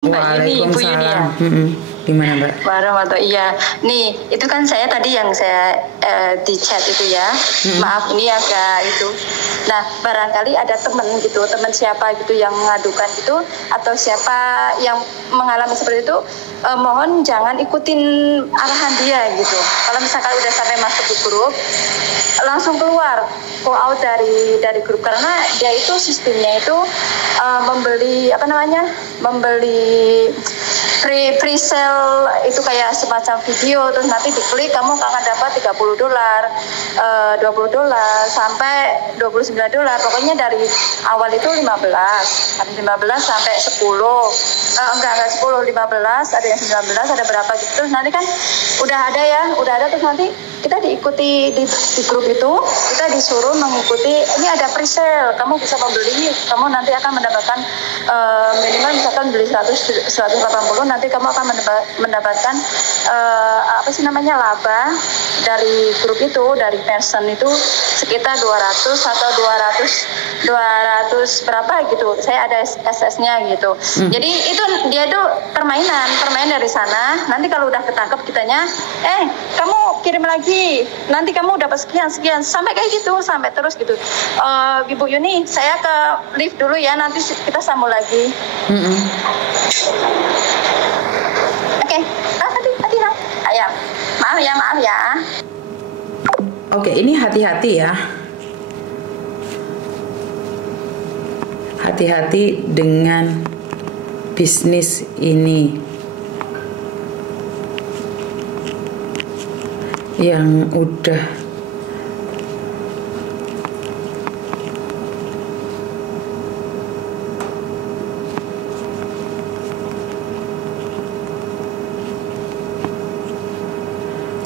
Mbak Yuni, Bu Yuni ya. Gimana Mbak? Warahmatullahi. Iya, nih itu kan saya tadi yang saya di chat itu ya. Maaf ini agak itu. Nah barangkali ada teman gitu, teman siapa gitu yang mengadukan gitu, atau siapa yang mengalami seperti itu, mohon jangan ikutin arahan dia gitu. Kalau misalkan udah sampai masuk ke grup, langsung keluar, go out dari grup, karena dia itu sistemnya itu membeli pre-sale itu kayak semacam video, terus nanti diklik kamu akan dapat $30, $20 sampai $29. Pokoknya dari awal itu 15 sampai 10. Enggak 10, 15, ada yang 19, ada berapa gitu. Terus nanti kan udah ada terus nanti kita diikuti di grup itu, kita disuruh mengikuti, ini ada pre-sale, kamu bisa membeli, kamu nanti akan mendapatkan minimal misalkan beli 180, nanti kamu akan mendapatkan laba dari grup itu, dari person itu sekitar 200 atau 200 berapa gitu. Saya ada SS-nya gitu. Jadi itu dia tuh permainan dari sana. Nanti kalau udah ketangkep kitanya, kamu kirim lagi, nanti kamu dapat sekian sampai kayak gitu, sampai terus gitu. Ibu Yuni, saya ke lift dulu ya, nanti kita sambung lagi. Oke. Hati-hati ya. Ayah. Maaf ya. Oke, ini hati-hati ya. Hati-hati dengan bisnis ini yang udah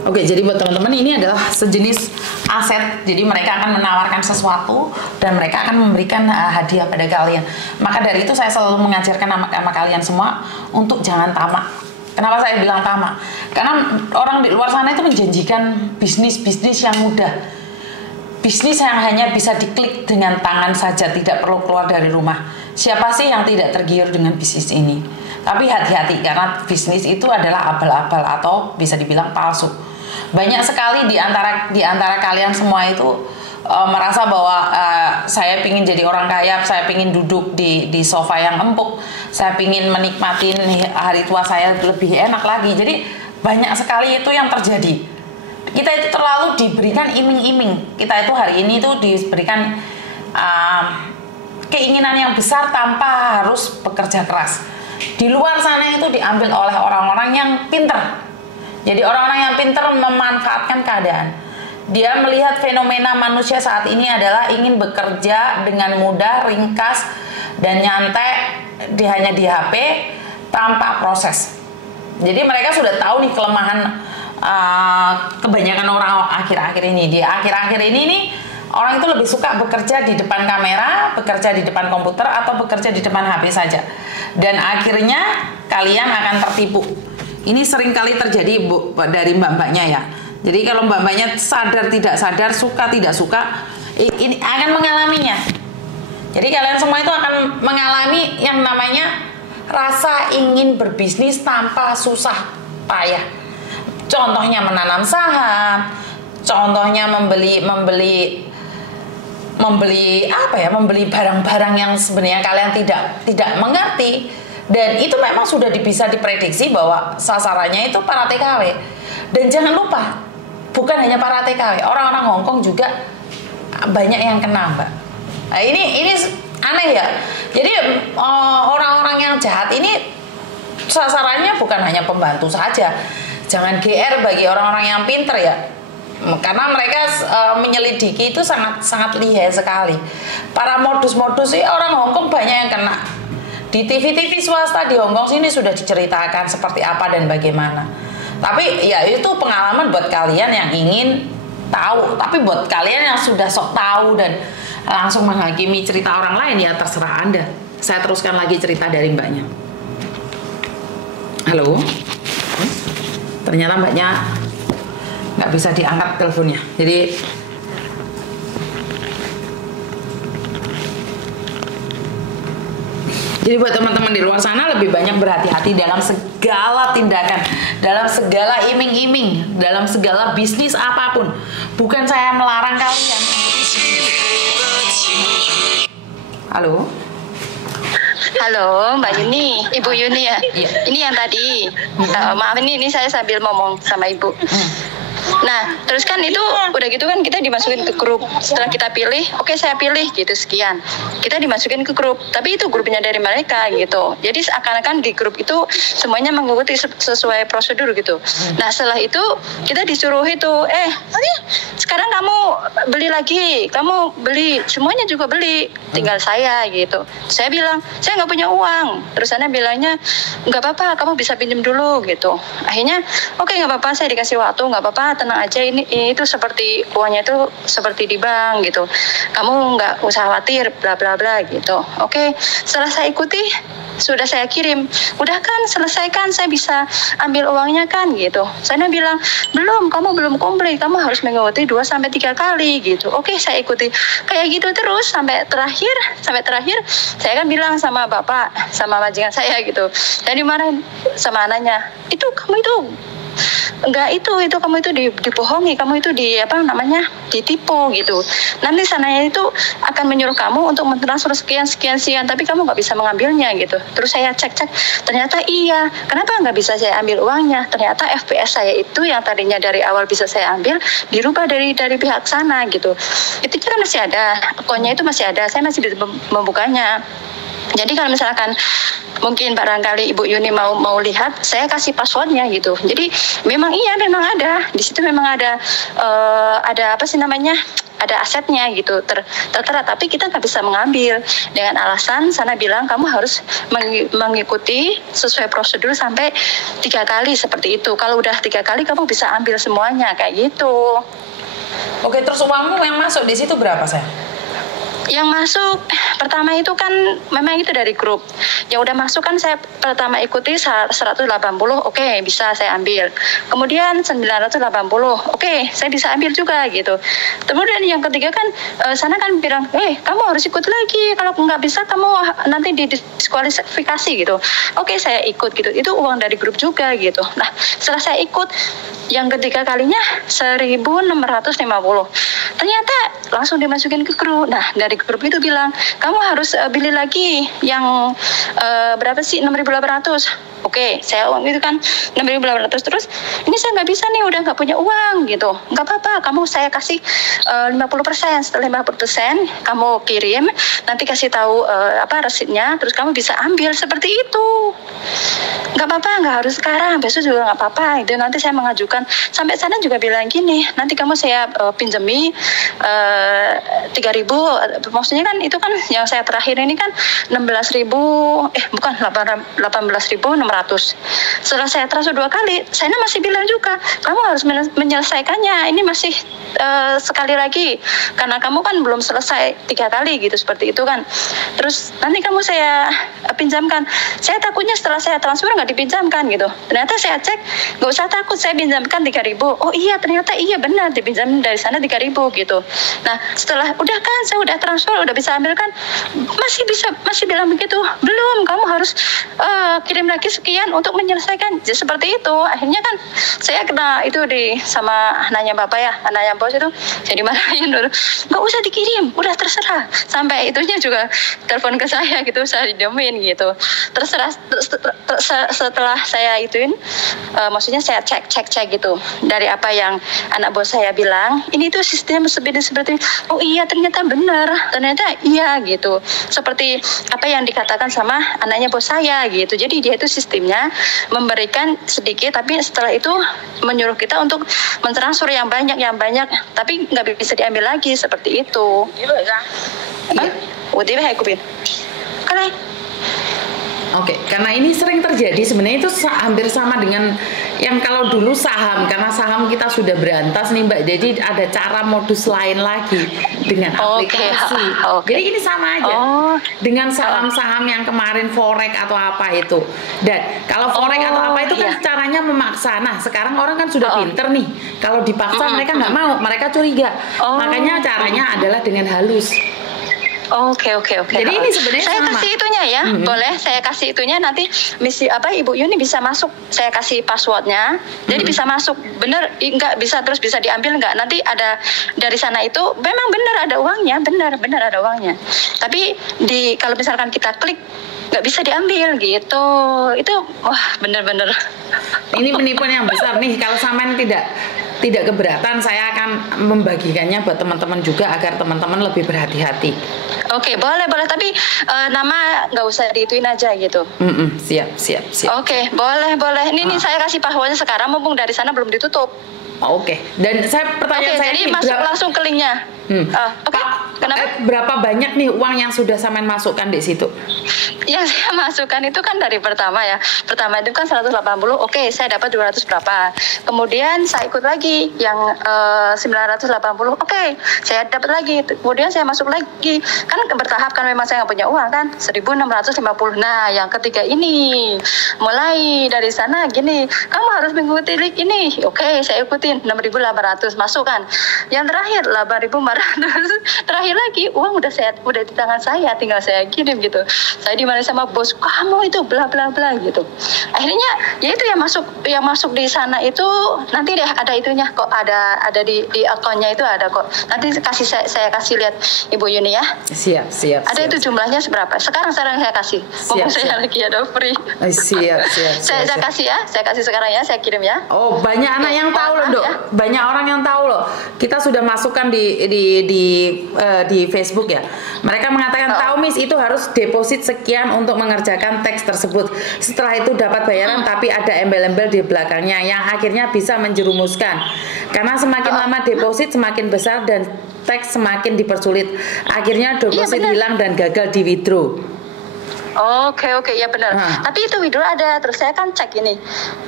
Oke, jadi buat teman-teman ini adalah sejenis aset. Jadi mereka akan menawarkan sesuatu dan mereka akan memberikan hadiah pada kalian. Maka dari itu saya selalu mengajarkan sama kalian semua untuk jangan tamak. Kenapa saya bilang tamak? Karena orang di luar sana itu menjanjikan bisnis-bisnis yang mudah. Bisnis yang hanya bisa diklik dengan tangan saja, tidak perlu keluar dari rumah. Siapa sih yang tidak tergiur dengan bisnis ini? Tapi hati-hati, karena bisnis itu adalah abal-abal atau bisa dibilang palsu. Banyak sekali di antara kalian semua itu merasa bahwa saya pingin jadi orang kaya, saya pingin duduk di sofa yang empuk, saya pingin menikmatin hari tua saya lebih enak lagi. Jadi banyak sekali itu yang terjadi. Kita itu terlalu diberikan iming-iming. Kita itu hari ini itu diberikan keinginan yang besar tanpa harus bekerja keras. Di luar sana itu diambil oleh orang-orang yang pinter. Jadi orang-orang yang pintar memanfaatkan keadaan. Dia melihat fenomena manusia saat ini adalah ingin bekerja dengan mudah, ringkas, dan nyantai hanya di HP tanpa proses. Jadi mereka sudah tahu nih kelemahan kebanyakan orang akhir-akhir ini. Di akhir-akhir ini nih orang itu lebih suka bekerja di depan kamera, bekerja di depan komputer, atau bekerja di depan HP saja. Dan akhirnya kalian akan tertipu. Ini sering kali terjadi dari mbak-mbaknya ya. Jadi kalau mbak-mbaknya sadar tidak sadar, suka tidak suka, ini akan mengalaminya. Jadi kalian semua itu akan mengalami yang namanya rasa ingin berbisnis tanpa susah payah. Contohnya menanam saham, contohnya membeli barang-barang yang sebenarnya kalian tidak mengerti. Dan itu memang sudah bisa diprediksi bahwa sasarannya itu para TKW. Dan jangan lupa, bukan hanya para TKW, orang-orang Hongkong juga banyak yang kena, Mbak. Nah, ini aneh ya. Jadi orang-orang yang jahat ini sasarannya bukan hanya pembantu saja. Jangan GR bagi orang-orang yang pinter ya. Karena mereka menyelidiki itu sangat lihai sekali. Para modus-modus sih orang Hongkong banyak yang kena. Di TV-TV swasta di Hongkong sini sudah diceritakan seperti apa dan bagaimana. Tapi ya itu pengalaman buat kalian yang ingin tahu. Tapi buat kalian yang sudah sok tahu dan langsung menghakimi cerita orang lain, ya terserah Anda. Saya teruskan lagi cerita dari mbaknya. Halo? Ternyata mbaknya nggak bisa diangkat teleponnya. Jadi Jadi buat teman-teman di luar sana lebih banyak berhati-hati dalam segala tindakan, dalam segala iming-iming, dalam segala bisnis apapun. Bukan saya melarang kalian. Halo. Halo Mbak Yuni, Ibu Yuni ya. Iya. Ini yang tadi. Maaf ini saya sambil ngomong sama Ibu. Nah, terus kan itu udah gitu kan kita dimasukin ke grup. Setelah kita pilih, oke saya pilih gitu sekian. Kita dimasukin ke grup, tapi itu grupnya dari mereka gitu. Jadi seakan-akan di grup itu semuanya mengikuti sesuai prosedur gitu. Nah, setelah itu kita disuruh itu, sekarang kamu beli lagi, kamu beli, semuanya juga beli, tinggal saya gitu. Saya bilang, saya nggak punya uang. Terus sana bilangnya, nggak apa-apa, kamu bisa pinjam dulu gitu. Akhirnya, oke nggak apa-apa, saya dikasih waktu, nggak apa-apa, tenang aja, ini itu seperti uangnya itu seperti di bank gitu. Kamu nggak usah khawatir, bla bla bla gitu. Oke, setelah saya ikuti, sudah saya kirim, udah kan selesaikan, saya bisa ambil uangnya kan gitu. Saya bilang, belum, kamu belum komplit, kamu harus mengikuti 2-3 kali gitu. Oke, saya ikuti kayak gitu terus sampai terakhir saya kan bilang sama bapak, sama majikan saya gitu. Dan dimarahin sama anaknya, itu kamu itu enggak, itu kamu itu dibohongi, kamu itu ditipu gitu. Nanti sananya itu akan menyuruh kamu untuk mentransfer sekian, tapi kamu nggak bisa mengambilnya gitu. Terus saya cek, ternyata iya. Kenapa nggak bisa saya ambil uangnya? Ternyata FPS saya itu yang tadinya dari awal bisa saya ambil, dirubah dari pihak sana gitu. Itu kan masih ada, akunnya itu masih ada, saya masih bisa membukanya. Jadi kalau misalkan mungkin barangkali Ibu Yuni mau lihat, saya kasih passwordnya gitu. Jadi memang ada di situ, memang ada ada asetnya gitu tertera, tapi kita nggak bisa mengambil dengan alasan sana bilang kamu harus mengikuti sesuai prosedur sampai 3 kali seperti itu. Kalau udah 3 kali kamu bisa ambil semuanya kayak gitu. Oke, terus uangmu yang masuk di situ berapa, saya? Yang masuk pertama itu kan memang itu dari grup. Yang udah masuk kan saya pertama ikuti 180, oke, bisa saya ambil. Kemudian 980, oke, saya bisa ambil juga gitu. Kemudian yang ketiga kan sana kan bilang, kamu harus ikut lagi, kalau nggak bisa kamu nanti didiskualifikasi gitu. Oke, saya ikut gitu. Itu uang dari grup juga gitu. Nah, setelah saya ikut yang ketiga kalinya 1.650. Ternyata langsung dimasukin ke grup. Nah, dari grup itu bilang, kamu harus beli lagi yang berapa sih, 6.800. Oke, saya uang itu kan 6.800. Terus ini saya nggak bisa nih, udah nggak punya uang gitu. Nggak apa-apa, kamu saya kasih 50%. Setelah 50% kamu kirim, nanti kasih tahu resitnya, terus kamu bisa ambil seperti itu. Nggak apa-apa, nggak harus sekarang, besok juga nggak apa-apa. Itu nanti saya mengajukan. Sampai sana juga bilang gini, nanti kamu saya pinjami 3.000. Maksudnya kan itu kan yang saya terakhir ini kan 18.000, bukan 18.600. Setelah saya transfer 2 kali, saya masih bilang juga, kamu harus menyelesaikannya. Ini masih sekali lagi, karena kamu kan belum selesai 3 kali gitu, seperti itu kan. Terus nanti kamu saya pinjamkan. Saya takutnya setelah saya transfer nggak dipinjamkan gitu. Ternyata saya cek, nggak usah takut, saya pinjamkan 3.000. Oh iya, ternyata iya benar dipinjam dari sana 3.000 gitu. Nah, setelah udah kan saya udah transfer, udah bisa ambil kan, masih bilang begitu, belum, kamu harus kirim lagi sekian untuk menyelesaikan. Jadi seperti itu. Akhirnya kan saya kena itu sama anaknya bapak ya, anaknya bos itu, jadi marahin dulu, nggak usah dikirim, udah terserah. Sampai itunya juga telepon ke saya gitu, saya didemin gitu. Terserah. Setelah saya ituin, maksudnya saya cek gitu dari apa yang anak bos saya bilang, ini tuh sistem seperti oh iya, ternyata benar, ternyata iya gitu, seperti apa yang dikatakan sama anaknya bos saya gitu. Jadi dia itu sistemnya memberikan sedikit, tapi setelah itu menyuruh kita untuk mentransfer yang banyak, tapi nggak bisa diambil lagi seperti itu. Oke, karena ini sering terjadi sebenarnya, itu hampir sama dengan yang kalau dulu saham, karena saham kita sudah berantas nih Mbak, jadi ada cara modus lain lagi dengan aplikasi. Jadi ini sama aja dengan saham-saham yang kemarin forex atau apa itu. Dan kalau forex atau apa itu kan caranya memaksa. Nah, sekarang orang kan sudah pinter nih, kalau dipaksa mereka nggak mau, mereka curiga. Makanya caranya adalah dengan halus. Oke. Jadi ini sebenarnya saya sama. kasih itunya ya, boleh saya kasih itunya nanti misi apa Ibu Yuni bisa masuk. Saya kasih passwordnya, jadi bisa masuk. Bener nggak bisa terus bisa diambil nggak? Nanti ada dari sana itu memang benar ada uangnya, benar ada uangnya. Tapi kalau misalkan kita klik nggak bisa diambil gitu. Itu wah bener-bener. Ini penipuan yang besar nih. Kalau sampean tidak keberatan, saya akan membagikannya buat teman-teman juga agar teman-teman lebih berhati-hati. Oke, boleh. Tapi nama nggak usah diituin aja gitu. Siap. Oke, boleh. Ini saya kasih passwordnya sekarang, mumpung dari sana belum ditutup. Oke. Dan pertanyaan saya jadi ini masuk langsung ke linknya. Oke. Kenapa? Berapa banyak nih uang yang sudah sampean masukkan di situ? Yang saya masukkan itu kan dari pertama ya. Pertama itu kan 180, oke, saya dapat 200 berapa. Kemudian saya ikut lagi yang 980, oke, saya dapat lagi. Kemudian saya masuk lagi. Kan bertahap kan, memang saya nggak punya uang kan. 1650. Nah, yang ketiga ini mulai dari sana gini, kamu harus mengikuti link ini. Oke, saya ikutin 6.800 masuk kan. Yang terakhir 8.400. Terakhir lagi uang udah di tangan saya, tinggal saya kirim gitu. Saya dimarahin sama bos, kamu itu bla bla bla gitu. Akhirnya ya itu yang masuk di sana itu nanti deh ada itunya kok, ada di akunnya itu ada kok. Nanti saya kasih lihat Ibu Yuni ya. Siap. Ada itu jumlahnya seberapa? Sekarang saya kasih. Mumpung saya lagi ada free. Siap. Saya kasih ya. Saya kasih sekarang ya. Saya kirim ya. Oh, banyak anak yang tahu loh, Dok. Ya. Banyak orang yang tahu loh. Kita sudah masukkan di Facebook ya. Mereka mengatakan tahu Miss itu harus deposit sekian untuk mengerjakan teks tersebut. Setelah itu dapat bayaran tapi ada embel-embel di belakangnya yang akhirnya bisa menjerumuskan. Karena semakin lama deposit semakin besar dan teks semakin dipersulit. Akhirnya deposit hilang dan gagal di withdraw. Oke, ya benar. Tapi itu withdraw ada, terus saya kan cek ini.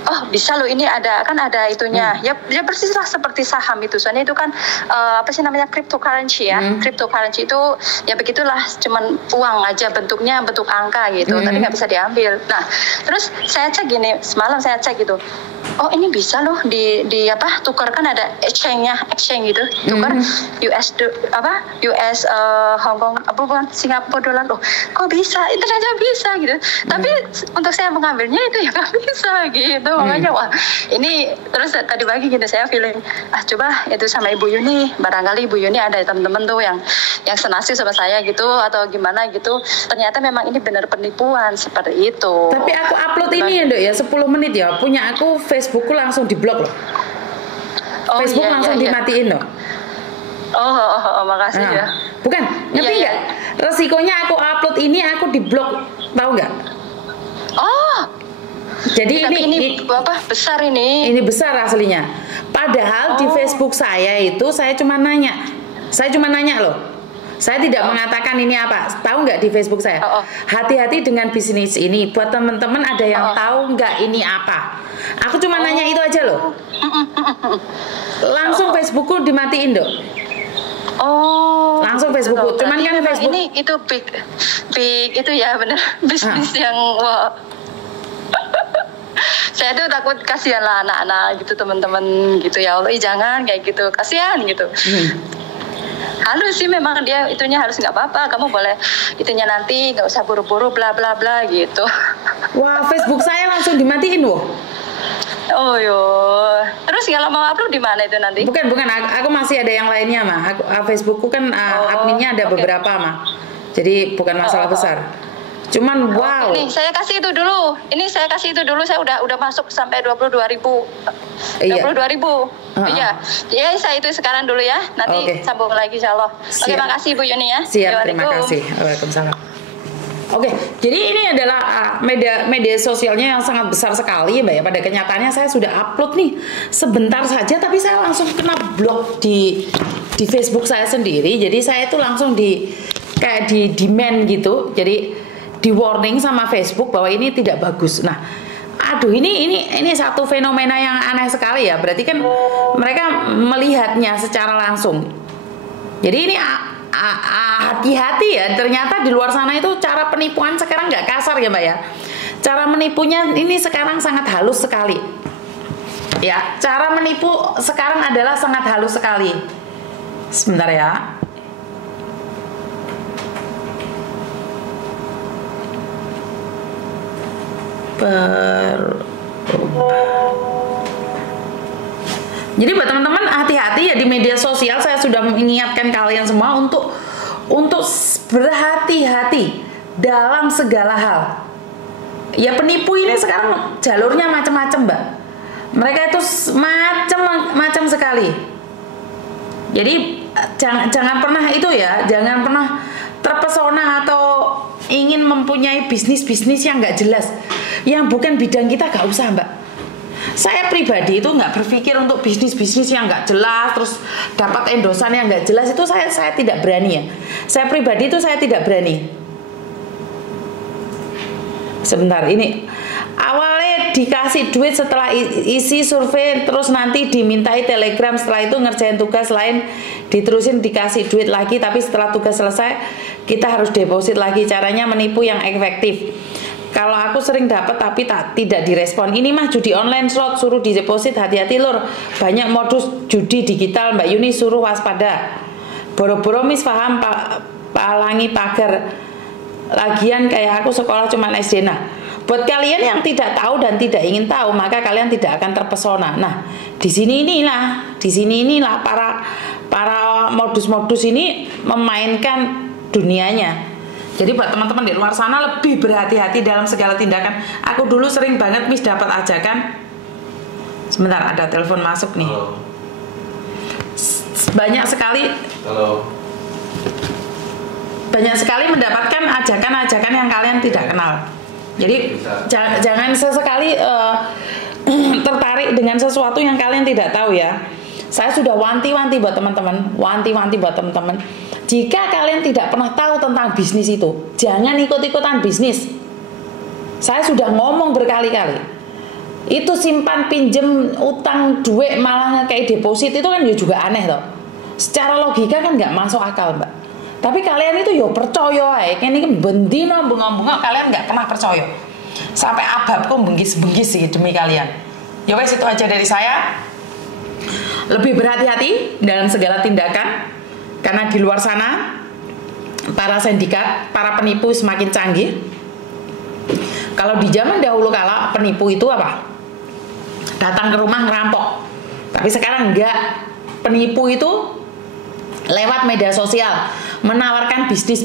Oh, bisa loh, ini ada itunya. Ya persis lah seperti saham itu. Soalnya itu kan apa sih namanya, cryptocurrency ya. Cryptocurrency itu ya begitulah, cuman uang aja, bentuknya bentuk angka gitu. Tapi nggak bisa diambil. Nah, terus saya cek gini, semalam saya cek gitu. Oh, ini bisa loh di tukar, kan ada exchange gitu. Tukar US Hong Kong Singapura dolar. Oh, kok bisa? Itu aja bisa gitu. Tapi untuk saya mengambilnya itu ya nggak bisa gitu. Makanya wah, ini terus tadi pagi gitu saya feeling, coba itu sama Ibu Yuni, barangkali Ibu Yuni ada teman-teman tuh yang senasib sama saya gitu atau gimana gitu. Ternyata memang ini benar penipuan seperti itu. Tapi aku upload ini ya, Dok ya, 10 menit ya. Punya aku Facebookku langsung diblok loh. Facebook langsung dimatiin loh. Oh, makasih ya. Bukan, ngerti nggak? Resikonya aku upload ini aku diblok, tahu nggak? Oh. Jadi ini apa besar ini? Ini besar aslinya. Padahal di Facebook saya itu saya cuma nanya. Saya cuma nanya loh. Saya tidak mengatakan ini apa. Tahu nggak di Facebook saya? Hati-hati dengan bisnis ini. Buat teman-teman ada yang tahu nggak ini apa? Aku cuma nanya itu aja loh. Langsung Facebookku dimatiin, Dok. Oh, langsung Facebookku. Cuman kan Facebook ini itu big itu ya, bener bisnis yang wah. Saya tuh takut, kasihan lah anak-anak gitu, teman-teman gitu, ya Allah jangan kayak gitu, kasihan gitu. Halus sih memang dia itunya, harus nggak apa-apa, kamu boleh itunya nanti, nggak usah buru-buru bla bla bla gitu. Wah, Facebook saya langsung dimatiin loh. Oh yo, terus kalau mau upload di mana itu nanti? Bukan, aku masih ada yang lainnya mah. Facebookku kan adminnya ada beberapa mah. Jadi bukan masalah besar. Cuman wow. Nih saya kasih itu dulu. Saya udah masuk sampai 22.000. 22.000. Iya. Ya saya itu sekarang dulu ya. Nanti sambung lagi insyaallah. Oke, makasih Bu Yuni ya. Siap, terima kasih. Waalaikumsalam. Oke, jadi ini adalah media sosialnya yang sangat besar sekali Mbak ya. Pada kenyataannya saya sudah upload nih sebentar saja, tapi saya langsung kena blok di Facebook saya sendiri. Jadi saya itu langsung kayak di demand gitu. Jadi di warning sama Facebook bahwa ini tidak bagus. Nah, aduh ini satu fenomena yang aneh sekali ya. Berarti kan mereka melihatnya secara langsung. Jadi ini hati-hati ya, ternyata di luar sana itu cara penipuan sekarang nggak kasar ya Mbak ya. Cara menipunya ini sekarang sangat halus sekali. Ya, cara menipu sekarang adalah sangat halus sekali. Sebentar ya. Jadi buat teman-teman hati-hati ya di media sosial. Saya sudah mengingatkan kalian semua untuk berhati-hati dalam segala hal. Ya penipu ini sekarang jalurnya macam-macam, Mbak. Mereka itu macam-macam sekali. Jadi jangan pernah itu ya, jangan pernah terpesona atau ingin mempunyai bisnis yang nggak jelas, yang bukan bidang kita, nggak usah, Mbak. Saya pribadi itu nggak berpikir untuk bisnis yang nggak jelas terus dapat endosan yang nggak jelas, itu saya tidak berani ya. Saya pribadi itu saya tidak berani. Sebentar, ini awalnya dikasih duit setelah isi survei, terus nanti dimintai telegram, setelah itu ngerjain tugas lain, diterusin dikasih duit lagi, tapi setelah tugas selesai kita harus deposit lagi. Caranya menipu yang efektif. Kalau aku sering dapat tapi tidak direspon. Ini mah judi online slot, suruh di deposit, hati-hati lur. Banyak modus judi digital, Mbak Yuni suruh waspada. Boro-boro mis paham palangi pagar. Lagian kayak aku sekolah cuma SD. Nah, buat kalian yang tidak tahu dan tidak ingin tahu, maka kalian tidak akan terpesona. Nah, di sini inilah para modus-modus ini memainkan dunianya. Jadi buat teman-teman di luar sana lebih berhati-hati dalam segala tindakan. Aku dulu sering banget mis dapat ajakan. Sebentar, ada telepon masuk nih. Halo. Banyak sekali. Halo. Banyak sekali mendapatkan ajakan-ajakan yang kalian tidak kenal. Jadi jangan sesekali tertarik dengan sesuatu yang kalian tidak tahu ya. Saya sudah wanti-wanti buat teman-teman, jika kalian tidak pernah tahu tentang bisnis itu, jangan ikut-ikutan bisnis. Saya sudah ngomong berkali-kali. Itu simpan, pinjem, utang, duit malah kayak deposit, itu kan juga aneh toh. Secara logika kan nggak masuk akal, Mbak. Tapi kalian itu yo percaya ae, kene iki bendino bunga-bunga kalian nggak pernah percaya. Sampai ababku benggis-benggis sih demi kalian. Ya wes, itu aja dari saya. Lebih berhati-hati dalam segala tindakan, karena di luar sana para sindikat, para penipu semakin canggih. Kalau di zaman dahulu kala penipu itu apa? Datang ke rumah ngerampok. Tapi sekarang enggak. Penipu itu lewat media sosial menawarkan bisnis.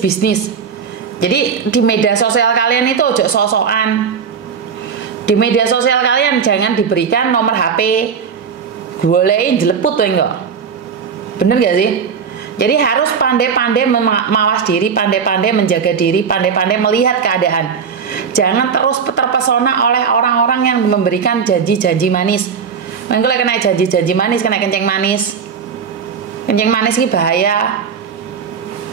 Jadi di media sosial kalian itu ojo sosokan. Di media sosial kalian jangan diberikan nomor HP. Bolehin jeleput tuh enggak. Bener gak sih? Jadi harus pandai-pandai mawas diri, pandai-pandai menjaga diri, pandai-pandai melihat keadaan. Jangan terus terpesona oleh orang-orang yang memberikan janji-janji manis. Mengko kena janji-janji manis, kena kenceng manis. Kenceng manis ini bahaya.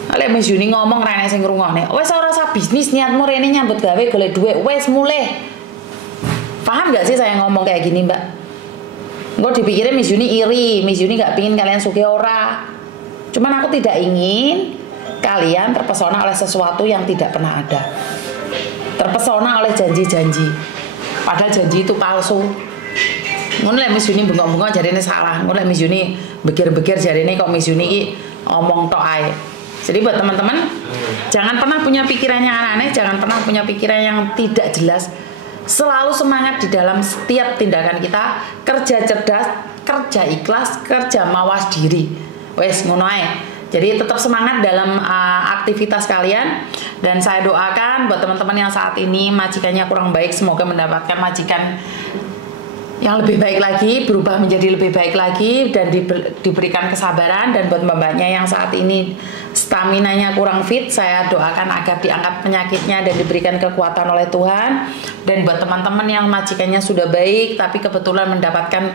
Oleh Miss Yuni ngomong rene sing ngrungokne. Wes ora usah bisnis, niatmu rene nyambut gawe golek duit. Wes mulai. Paham gak sih saya ngomong kayak gini, Mbak? Gue dipikirnya Miss Yuni iri, Miss Yuni gak pingin kalian sugih ora. Cuman aku tidak ingin kalian terpesona oleh sesuatu yang tidak pernah ada. Terpesona oleh janji-janji. Padahal janji itu palsu. Ngono lek Miss Yuni bengok-bengok jarine salah. Ngono lek Miss Yuni bekir-bekir jarine kok Miss Yuni iki omong tok ae. Jadi buat teman-teman, jangan pernah punya pikiran yang aneh, jangan pernah punya pikiran yang tidak jelas. Selalu semangat di dalam setiap tindakan kita, kerja cerdas, kerja ikhlas, kerja mawas diri. Wes ngono ae. Jadi tetap semangat dalam aktivitas kalian, dan saya doakan buat teman-teman yang saat ini majikannya kurang baik, semoga mendapatkan majikan yang lebih baik lagi, berubah menjadi lebih baik lagi, dan diberikan kesabaran. Dan buat mbak-mbaknya yang saat ini staminanya kurang fit, saya doakan agar diangkat penyakitnya dan diberikan kekuatan oleh Tuhan. Dan buat teman-teman yang majikannya sudah baik tapi kebetulan mendapatkan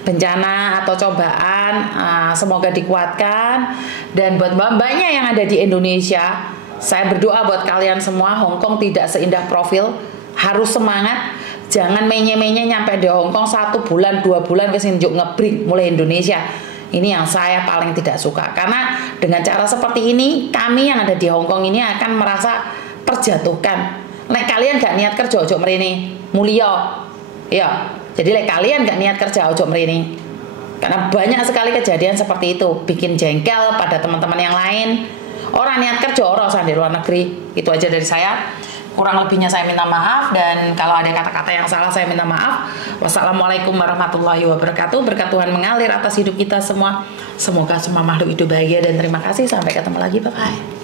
bencana atau cobaan, semoga dikuatkan. Dan buat mbak-mbaknya yang ada di Indonesia, saya berdoa buat kalian semua. Hongkong tidak seindah profil, harus semangat. Jangan menye-menye nyampe di Hongkong 1 bulan 2 bulan kesinjuk ngebrik mulai Indonesia. Ini yang saya paling tidak suka, karena dengan cara seperti ini kami yang ada di Hongkong ini akan merasa terjatuhkan. Lek kalian gak niat kerja ojo mrene mulia ya. Jadi lek kalian gak niat kerja ojo mrene, karena banyak sekali kejadian seperti itu, bikin jengkel pada teman-teman yang lain. Orang niat kerja orang usah di luar negeri. Itu aja dari saya. Kurang lebihnya saya minta maaf, dan kalau ada kata-kata yang salah saya minta maaf. Wassalamualaikum warahmatullahi wabarakatuh. Berkat Tuhan mengalir atas hidup kita semua. Semoga semua makhluk hidup bahagia dan terima kasih. Sampai ketemu lagi. Bye-bye.